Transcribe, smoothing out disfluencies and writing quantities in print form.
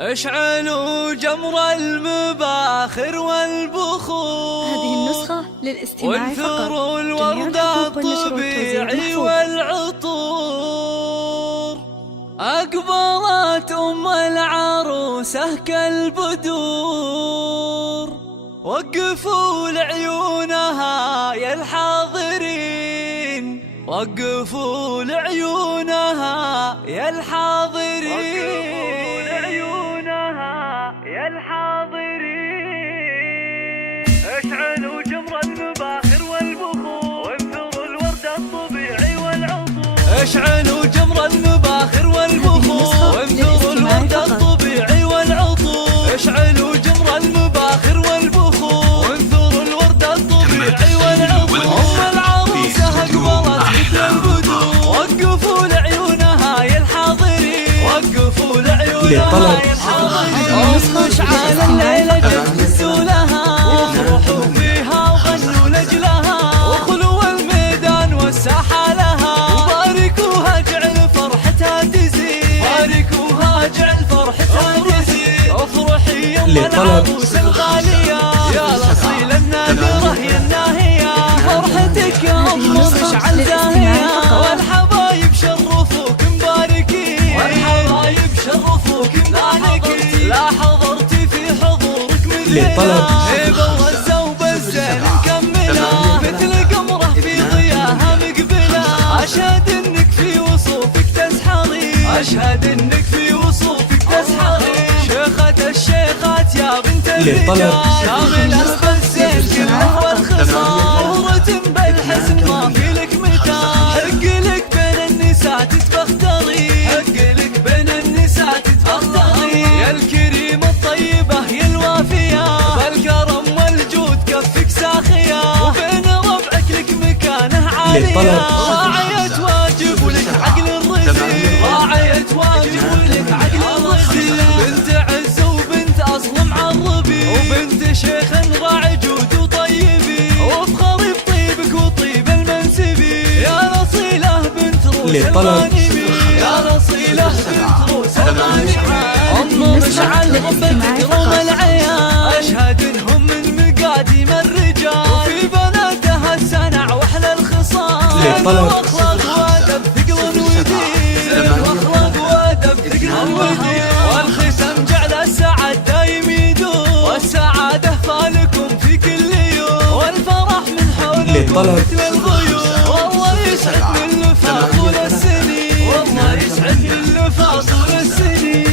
اشعلوا جمر المباخر والبخور. هذه النسخة للاستماع فقط. وانثروا الورد الطبيعي والعطور. أقبلت العروسة كالبدور. وقفوا لعيونها يا الحاضرين، وقفوا لعيونها يا الحاضرين، يا الحاضرين. اشعلوا جمر المباخر والبخور. وانثروا الورد الطبيعي والعطور. اشعلوا جمر المباخر والبخور. وانثروا الورد الطبيعي والعطور. اشعلوا جمر المباخر والبخور. وانثروا الورد الطبيعي والعطور. ام العروسة اقبلت مثل البدور. وقفوا لعيونها يا الحاضرين، وقفوا لعيونها يا الحاضرين. اشعال الليلة جهزوا لها، وافرحوا فيها وغنوا لجلها، وخلوا الميدان والساحة لها، وباركوها جعل فرحتها تزيد، باركوها جعل فرحتها تزيد. افرحي يا ام العروسة الغالية يا الاصيلة النادرة يا الناهية، فرحتك يا ام مشعل زاهية، والحبايب شرفوك مباركين، والحبايب شرفوك مباركين. لا حضرتي في حضورك مثلنا، بوزة وبزين مكملة، مثل قمرة في ضياها مقبلة. أشهد انك في وصوفك تسحري، أشهد انك في وصوفك تسحري. شيخة الشيخات يا بنت الرجال، شاملة بالزين كله والخصال، مهرة بالحسن ما في لك مثال. حق لك بين النساء تتفختري، حق لك بين النساء تتفختري. يا الكريمة الطيبة يا الوافية، بالكرم والجود كفك ساخية، وبين ربعك لك مكانه عالية. راعية واجب ولك عقل الرزيل، راعية واجب ولك عقل الرزيل. بنت عز وبنت أصل معربي، وبنت شيخ راعي جود وطيبي، وافخري بطيبك وطيب المنسبي. يا رصيلة بنت روس المانبي، يا رصيلة بنت روس المانبي. ام مشعل ربتك روم العيال، اشهد انهم من مقاديم الرجال، وفي بناتها السنع واحلى الخصال. واخلاق وادب ثقل ودين، واخلاق وادب ثقل ودين. والختم جعل السعد دايم يدوم، والسعادة فالكم في كل يوم، والفرح من حولكم مثل الغيوم. والله يسعد من لفاصل السنين، والله يسعد من لفاصل السنين.